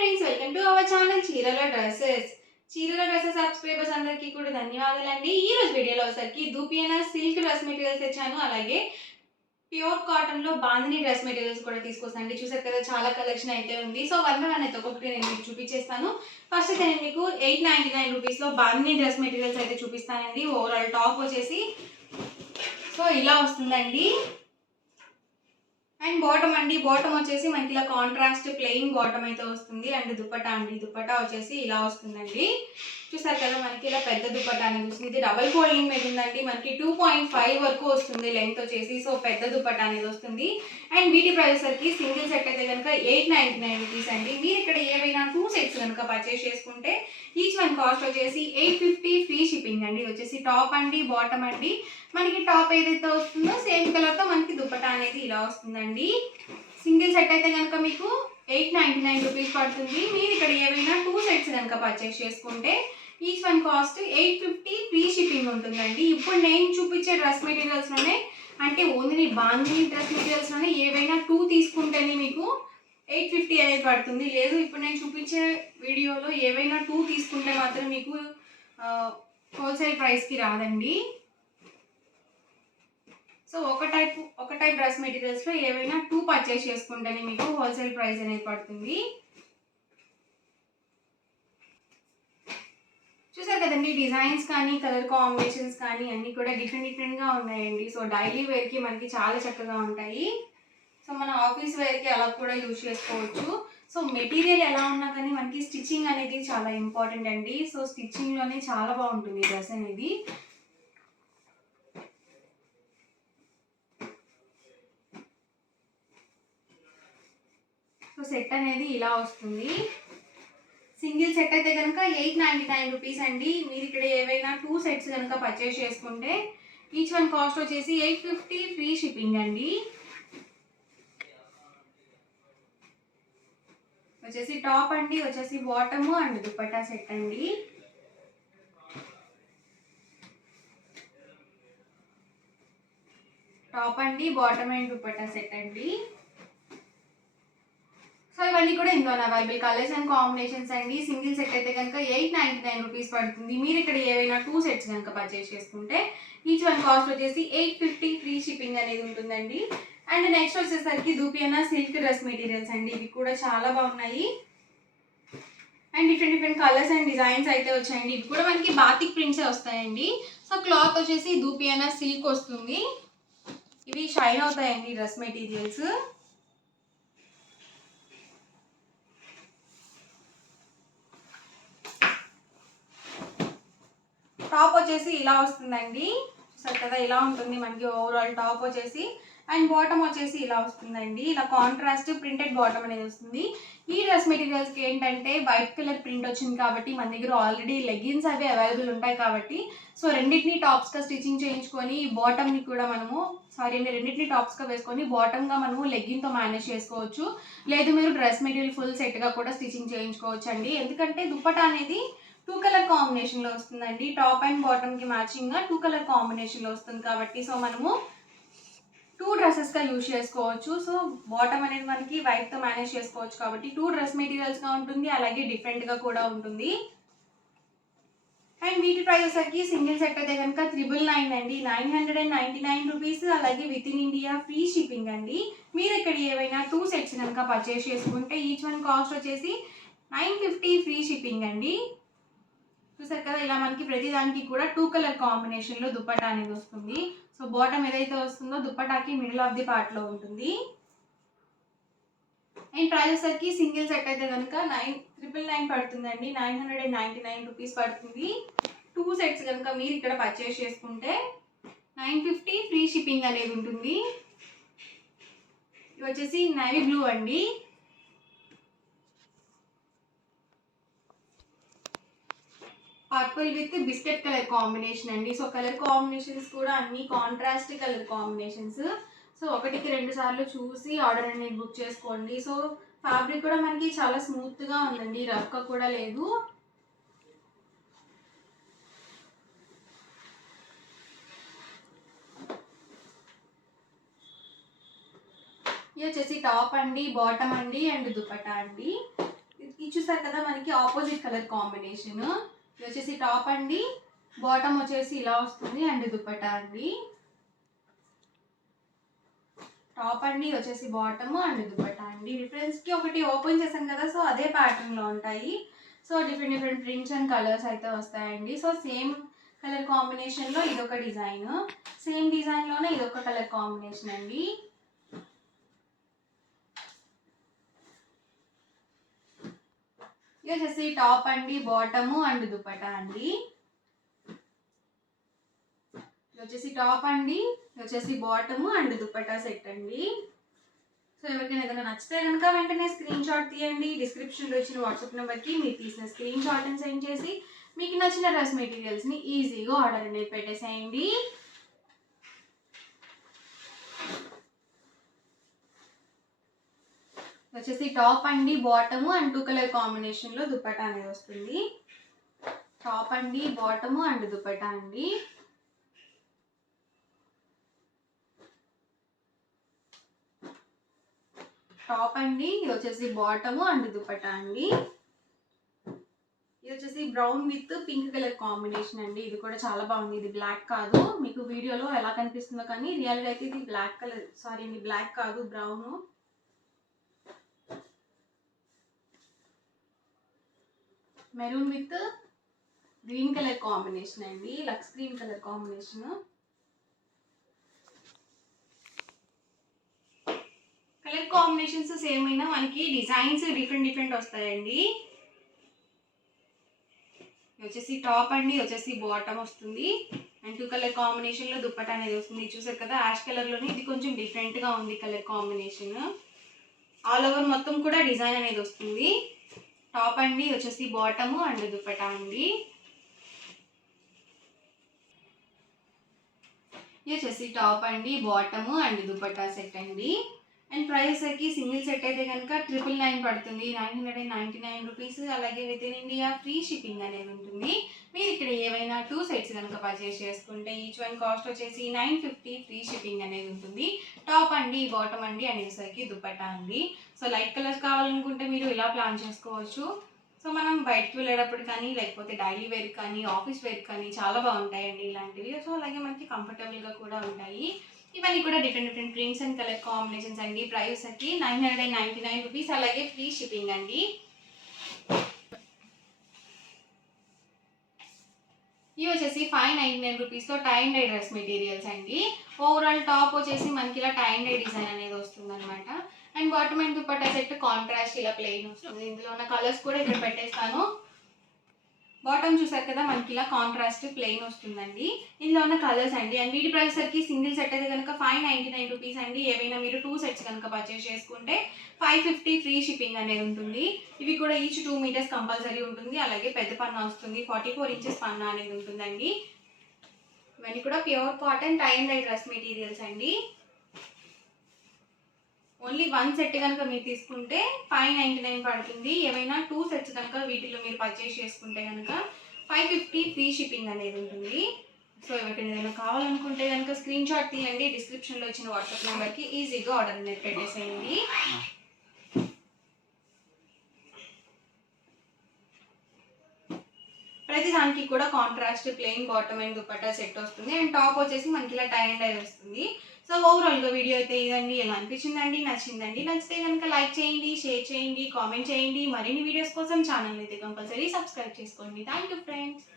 Friends, welcome to our channel చీరల dresses subscribers అందరికీ కూడా ధన్యవాదాలండి. ఈ రోజు వీడియోలో వచ్చేసరికి దూపియానా సిల్క్ డ్రెస్ మెటీరియల్స్ తెచ్చాను. అలాగే ప్యూర్ కాటన్ లో బాందిని డ్రెస్ మెటీరియల్స్ కూడా తీసుకొస్తానండి. చూసారు కదా, చాలా కలెక్షన్ అయితే ఉంది. సో వన్ బై వన్ అయితే ఒక్కొక్కటి నేను మీకు చూపించేస్తాను. ఫస్ట్ అయితే నేను మీకు 899 రూపీస్ లో బాందిని డ్రెస్ మెటీరియల్స్ అయితే చూపిస్తానండి. ఓవరాల్ టాప్ వచ్చేసి సో ఇలా వస్తుందండి. అండ్ బాటమ్ అండి, బాటమ్ వచ్చేసి మనకి ఇలా కాంట్రాస్ట్ ప్లెయిన్ బాటమ్ అయితే వస్తుంది. అండ్ దుపట్టా అండి, దుపట్టా వచ్చేసి ఇలా వస్తుందండి. చూసారు కదా, మనకి ఇలా పెద్ద దుపట్టా అనేది వస్తుంది. ఇది డబల్ ఫోల్డింగ్ మీద ఉందండి. మనకి 2.5 వరకు వస్తుంది లెంత్ వచ్చేసి. సో పెద్ద దుపట్టా అనేది వస్తుంది. అండ్ వీటి ప్రైస్ సరికి సింగిల్ సెట్ అయితే కనుక 899 రూపీస్ అండి. మీరు ఇక్కడ ఏవైనా 2 సెట్స్ కనుక పర్చేస్ చేసుకుంటే ఈచ్ వన్ కాస్ట్ వచ్చేసి 850 ఫ్రీ షిప్పింగ్ అండి. ఇది వచ్చేసి టాప్ అండి, బాటమ్ అండి. మనకి టాప్ ఏదైతే వస్తుందో సేమ్ కలర్తో మనకి దుపట్టా అనేది ఇలా వస్తుందండి. సింగిల్ సెట్ అయితే కనుక మీకు 899 రూపీస్ పడుతుంది. మీరు ఇక్కడ ఏవైనా 2 సెట్స్ కనుక పర్చేస్ చేసుకుంటే each one cost 850 free shipping ఉంటుందండి. ఇప్పుడు నేను చూపించే డ్రెస్ మెటీరియల్స్లోనే, అంటే ఓన్లీ బాందిని డ్రెస్ మెటీరియల్స్లోనే ఏవైనా 2 తీసుకుంటేనే మీకు 850 అనేది పడుతుంది. లేదు ఇప్పుడు నేను చూపించే వీడియోలో ఏవైనా 2 తీసుకుంటే మాత్రం మీకు హోల్సేల్ ప్రైస్కి రాదండి. సో ఒక టైప్ డ్రెస్ మెటీరియల్స్లో ఏవైనా 2 పర్చేస్ చేసుకుంటేనే మీకు హోల్సేల్ ప్రైస్ అనేది పడుతుంది. చూసారు కదండి, డిజైన్స్ కానీ కలర్ కాంబినేషన్స్ కానీ అన్నీ కూడా డిఫరెంట్గా ఉన్నాయండి. సో డైలీ వేర్కి మనకి చాలా చక్కగా ఉంటాయి. సో మన ఆఫీస్ వేర్కి అలా కూడా యూజ్ చేసుకోవచ్చు. సో మెటీరియల్ ఎలా ఉన్నా కానీ మనకి స్టిచ్చింగ్ అనేది చాలా ఇంపార్టెంట్ అండి. సో స్టిచ్చింగ్లోనే చాలా బాగుంటుంది డ్రెస్ అనేది. సో సెట్ అనేది ఇలా వస్తుంది. సింగిల్ సెట్ అయితే కనుక 899 రూపీస్ అండి. మీరు ఇక్కడ ఏవైనా 2 సెట్స్ కనుక పర్చేస్ చేసుకుంటే ఈచ్ వన్ కాస్ట్ వచ్చేసి 850 ఫ్రీ షిప్పింగ్ అండి. వచ్చేసి టాప్ అండి, వచ్చేసి బాటమ్ అండ్ దుపట్టా సెట్ అండి. టాప్ అండి, బాటమ్ అండ్ దుపట్టా సెట్ అండి. సో ఇవన్నీ కూడా ఇందులో అవైలబుల్ కలర్స్ అండ్ కాంబినేషన్స్ అండి. సింగిల్ సెట్ అయితే కనుక 899 రూపీస్ పడుతుంది. మీరు ఇక్కడ ఏవైనా 2 సెట్స్ కనుక పర్చేస్ చేసుకుంటే ఈచ్ వన్ కాస్ట్ వచ్చేసి 850 ఫ్రీ షిప్పింగ్ అనేది ఉంటుందండి. అండ్ నెక్స్ట్ వచ్చేసరికి దూపియానా సిల్క్ డ్రెస్ మెటీరియల్స్ అండి. ఇవి కూడా చాలా బాగున్నాయి. And different colours and designs అయితే వచ్చాయండి. ఇవి కూడా మనకి బాతిక్ ప్రింట్సే వస్తాయండి. సో క్లాత్ వచ్చేసి దూపియానా సిల్క్ వస్తుంది. ఇవి షైన్ అవుతాయండి డ్రెస్ మెటీరియల్స్. టాప్ వచ్చేసి ఇలా వస్తుందండి. చూసారు కదా, ఇలా ఉంటుంది మనకి ఓవరాల్ టాప్ వచ్చేసి. అండ్ బాటమ్ వచ్చేసి ఇలా వస్తుందండి. ఇలా కాంట్రాస్ట్ ప్రింటెడ్ బాటమ్ అనేది వస్తుంది. ఈ డ్రెస్ మెటీరియల్స్కి ఏంటంటే వైట్ కలర్ ప్రింట్ వచ్చింది కాబట్టి మన దగ్గర ఆల్రెడీ లెగిన్స్ అవి అవైలబుల్ ఉంటాయి కాబట్టి సో రెండింటిని టాప్స్గా స్టిచ్చింగ్ చేయించుకొని బాటమ్ని కూడా రెండింటిని టాప్స్గా వేసుకొని బాటమ్గా మనము లెగ్గిన్తో మేనేజ్ చేసుకోవచ్చు. లేదు మీరు డ్రెస్ మెటీరియల్ ఫుల్ సెట్గా కూడా స్టిచ్చింగ్ చేయించుకోవచ్చు అండి. ఎందుకంటే దుపట్టా అనేది 2 కలర్ కాంబినేషన్లో వస్తుందండి. టాప్ అండ్ బాటమ్కి మ్యాచింగ్గా 2 కలర్ కాంబినేషన్లో వస్తుంది కాబట్టి సో మనము 2 డ్రెస్సెస్గా యూజ్ చేసుకోవచ్చు. సో బాటమ్ అనేది మనకి వైట్తో మేనేజ్ చేసుకోవచ్చు కాబట్టి 2 డ్రెస్ మెటీరియల్స్గా ఉంటుంది. అలాగే డిఫరెంట్గా కూడా ఉంటుంది. అండ్ వీటి ప్రైస్ వచ్చేసరికి సింగిల్ సెట్ అయితే కనుక 999 అండి, 999 రూపీస్. అలాగే with in India free shipping అండి. మీరు ఇక్కడ ఏవైనా 2 సెట్స్ కనుక పర్చేస్ చేసుకుంటే ఈచ్ వన్ కాస్ట్ వచ్చేసి 950 ఫ్రీ షిప్పింగ్ అండి. చూసారు కదా, ఇలా మనకి ప్రతి దానికి కూడా 2 కలర్ కాంబినేషన్లో దుపట్టా అనేది వస్తుంది. సో బాటమ్ ఏదైతే వస్తుందో దుపట్టాకి మిడిల్ ఆఫ్ ది పార్ట్లో ఉంటుంది. అండ్ ప్రైస్ వచ్చేసరికి సింగిల్ సెట్ అయితే కనుక 999 పడుతుందండి, 999 రూపీస్ పడుతుంది. 2 సెట్స్ కనుక మీరు ఇక్కడ పర్చేస్ చేసుకుంటే 950 ఫ్రీ షిప్పింగ్ అనేది ఉంటుంది. ఇది వచ్చేసి నేవీ బ్లూ అండి. Purple with biscuit colour combination అండి. సో కలర్ కాంబినేషన్స్ కూడా అన్ని కాంట్రాస్ట్ కలర్ కాంబినేషన్స్. సో 1కి 2 సార్లు చూసి ఆర్డర్ అనేది బుక్ చేసుకోండి. సో ఫ్యాబ్రిక్ కూడా మనకి చాలా స్మూత్గా ఉందండి, రఫ్గా కూడా లేదు. ఇది వచ్చేసి టాప్ అండి, బాటమ్ అండి అండ్ దుపట్టా అండి. ఈ ఇది చూసారు కదా మనకి ఆపోజిట్ కలర్ కాంబినేషన్. ఇది వచ్చేసి టాప్ అండి, బాటమ్ వచ్చేసి ఇలా వస్తుంది అండ్ దుపట్టా అండి. టాప్ అండి వచ్చేసి బాటమ్ అండ్ దుపట్టా అండి. డిఫరెన్స్కి ఒకటి ఓపెన్ చేశాను కదా, సో అదే ప్యాటర్న్లో ఉంటాయి. So different prints and colours అయితే వస్తాయండి. సో సేమ్ కలర్ కాంబినేషన్లో ఇదొక డిజైన్, సేమ్ డిజైన్లోనే ఇదొక కలర్ కాంబినేషన్ అండి. ఇది వచ్చేసి టాప్ అండి, బాటమ్ అండ్ దుపట్టా అండి. ఇది వచ్చేసి టాప్ అండి, ఇది వచ్చేసి బాటమ్ అండ్ దుపట్టా సెట్ అండి. సో ఎవరికైనా ఏదైనా నచ్చితే కనుక వెంటనే స్క్రీన్ షాట్ తీయండి. డిస్క్రిప్షన్లో ఇచ్చిన వాట్సాప్ నెంబర్కి మీరు తీసిన స్క్రీన్ షాట్ అని సెండ్ చేసి మీకు నచ్చిన డ్రెస్ మెటీరియల్స్ని ఈజీగా ఆర్డర్ అనేది పెట్టేసేయండి. వచ్చేసి టాప్ అండి, బాటమ్ అండ్ 2 కలర్ కాంబినేషన్లో దుపట్టా అనేది వస్తుంది. టాప్ అండి, బాటమ్ అండ్ దుపట్టా అండి. టాప్ అండి, ఇది వచ్చేసి బాటమ్ అండ్ దుపట్టా అండి. ఇది వచ్చేసి brown with pink colour combination అండి. ఇది కూడా చాలా బాగుంది. ఇది బ్లాక్ కాదు, మీకు వీడియోలో ఎలా కనిపిస్తుందో కానీ రియల్గా అయితే ఇది బ్లాక్ కలర్, సారీ అండి బ్లాక్ కాదు brown. Maroon with green colour combination అండి, లక్స్ green colour combination. Colour combinations same అయినా మనకి డిజైన్స్ డిఫరెంట్ వస్తాయండి. వచ్చేసి టాప్ అండి, వచ్చేసి బాటమ్ వస్తుంది అండ్ 2 కలర్ కాంబినేషన్లో దుపట్టా అనేది వస్తుంది. చూసారు కదా యాష్ కలర్లోనే ఇది కొంచెం డిఫరెంట్గా ఉంది కలర్ కాంబినేషన్. ఆల్ ఓవర్ మొత్తం కూడా డిజైన్ అనేది వస్తుంది. టాప్ అండి, వచ్చేసి బాటమ్ అండ్ దుపట్టా అండి. ఇది వచ్చేసి టాప్ అండి, బాటమ్ అండ్ దుపట్టా సెట్ అండి. అండ్ ప్రైస్కి సింగిల్ సెట్ అయితే కనుక 999 పడుతుంది, 999 రూపీస్. అలాగే with in India free shipping అనేది ఉంటుంది. మీరు ఇక్కడ ఏవైనా 2 సెట్స్ కనుక పర్చేస్ చేసుకుంటే ఈచ్ వన్ కాస్ట్ వచ్చేసి 950, ఫ్రీ షిప్పింగ్ అనేది ఉంటుంది. టాప్ అండి, బాటమ్ అండి అనేసరికి దుపట్టా అండి. సో లైట్ కలర్స్ కావాలనుకుంటే మీరు ఇలా ప్లాన్ చేసుకోవచ్చు. సో మనం బయటకు వెళ్ళేటప్పుడు కానీ లేకపోతే డైలీ వేర్ కానీ ఆఫీస్ వేర్ కానీ చాలా బాగుంటాయండి ఇలాంటివి. సో అలాగే మనకి కంఫర్టబుల్గా కూడా ఉంటాయి. ఇవన్నీ కూడా different prints and colour combinations అండి. ప్రైస్ వచ్చి 999 రూపీస్, అలాగే ఫ్రీ షిప్పింగ్ అండి. ఇవి వచ్చేసి 599 రూపీస్తో tie and dye dress materials అండి. ఓవరాల్ టాప్ వచ్చేసి మనకి ఇలా టై అండ్ డై డిజైన్ అనేది వస్తుంది అనమాట. And bottom and dupatta set contrast ఇలా ప్లెయిన్ వస్తుంది. ఇందులో ఉన్న కలర్స్ కూడా ఇక్కడ పెట్టేస్తాను. బాటమ్ చూసారు కదా మనకి ఇలా కాంట్రాస్ట్ ప్లెయిన్ వస్తుందండి. ఇందులో ఉన్న కలర్స్ అండి. అండ్ వీటి ప్రైస్ సరికి సింగిల్ సెట్ అయితే కనుక 599 రూపీస్ అండి. ఏవైనా మీరు 2 సెట్స్ కనుక పర్చేస్ చేసుకుంటే 550 ఫ్రీ షిప్పింగ్ అనేది ఉంటుంది. ఇవి కూడా ఈచ్ 2 మీటర్స్ కంపల్సరీ ఉంటుంది. అలాగే పెద్ద పన్నా వస్తుంది, 44 ఇంచెస్ పన్నా అనేది ఉంటుందండి. ఇవన్నీ కూడా pure cotton tie and dye dress materials అండి. ఓన్లీ 1 సెట్ కనుక మీరు తీసుకుంటే 599 పడుతుంది. ఏవైనా 2 సెట్స్ కనుక వీటిలో మీరు పర్చేస్ చేసుకుంటే కనుక 550 ఫ్రీ షిప్పింగ్ అనేది ఉంటుంది. సో ఎవరికైనా ఏదైనా కావాలనుకుంటే కనుక స్క్రీన్ షాట్ తీయండి. డిస్క్రిప్షన్లో ఇచ్చిన వాట్సాప్ నెంబర్కి ఈజీగా ఆర్డర్ అనేది పెట్టేసేయండి. ప్రతి దానికి కూడా contrast plain bottom and dupatta set వస్తుంది. అండ్ టాప్ వచ్చేసి మనకి ఇలా టై అండ్ డై వస్తుంది. సో ఓవరాల్గా వీడియో అయితే ఇదండి. ఎలా అనిపించిందండి? నచ్చిందండి? నచ్చితే కనుక లైక్ చేయండి, షేర్ చేయండి, కామెంట్ చేయండి. మరిన్ని వీడియోస్ కోసం ఛానల్ అయితే కంపల్సరీ సబ్స్క్రైబ్ చేసుకోండి. Thank you friends.